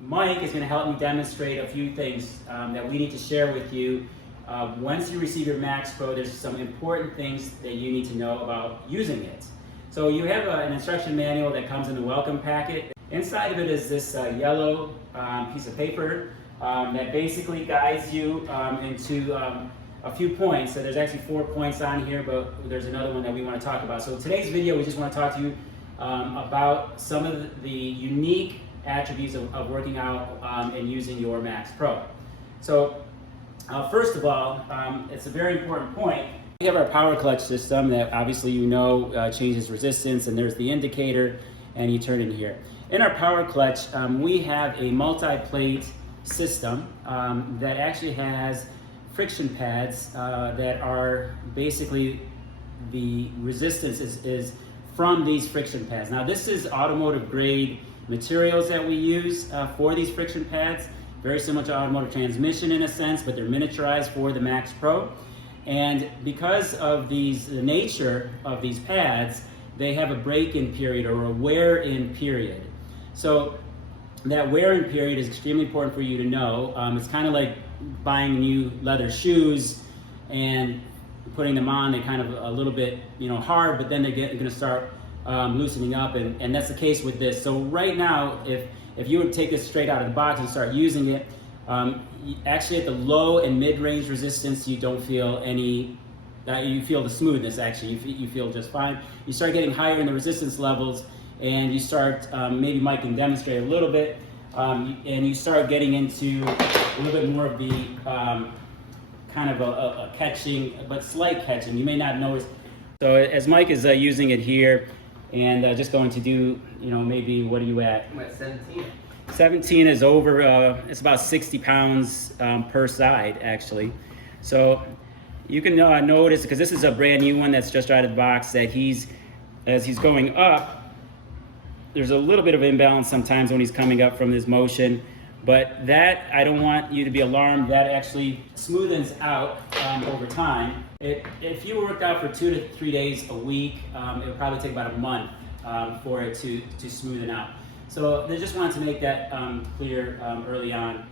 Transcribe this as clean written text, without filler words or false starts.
Mike is going to help me demonstrate a few things that we need to share with you. Once you receive your MAXPRO, there's some important things that you need to know about using it. So you have an instruction manual that comes in the welcome packet. Inside of it is this yellow piece of paper that basically guides you into a few points. So there's actually 4 points on here, but there's another one that we want to talk about. So today's video, we just want to talk to you about some of the unique attributes of working out and using your MAXPRO. So first of all, it's a very important point. We have our power clutch system that obviously changes resistance, and there's the indicator, and you turn in here. In our power clutch, we have a multi-plate system that actually has friction pads that are basically, the resistance is from these friction pads. Now this is automotive grade materials that we use for these friction pads, very similar to automotive transmission in a sense, but they're miniaturized for the MAXPRO. And because of the nature of these pads, they have a break-in period or a wear-in period. So that wear-in period is extremely important for you to know. It's kind of like buying new leather shoes and putting them on. They're kind of a little bit hard, but then they're going to start loosening up, and that's the case with this. So right now, if you would take this straight out of the box and start using it, actually at the low and mid-range resistance, you don't feel any, you feel the smoothness actually, you feel just fine. You start getting higher in the resistance levels, and you start, maybe Mike can demonstrate a little bit, and you start getting into a little bit more of the kind of a catching, but slight catching. You may not notice. So as Mike is using it here, and just going to do, maybe, what are you at? I'm at 17. 17 is over, it's about 60 pounds per side, actually. So you can notice, because this is a brand new one that's just out of the box, that as he's going up, there's a little bit of imbalance sometimes when he's coming up from this motion. But that, I don't want you to be alarmed, that actually smoothens out over time. If you worked out for 2 to 3 days a week, it would probably take about a month for it to smoothen out. So they just wanted to make that clear early on.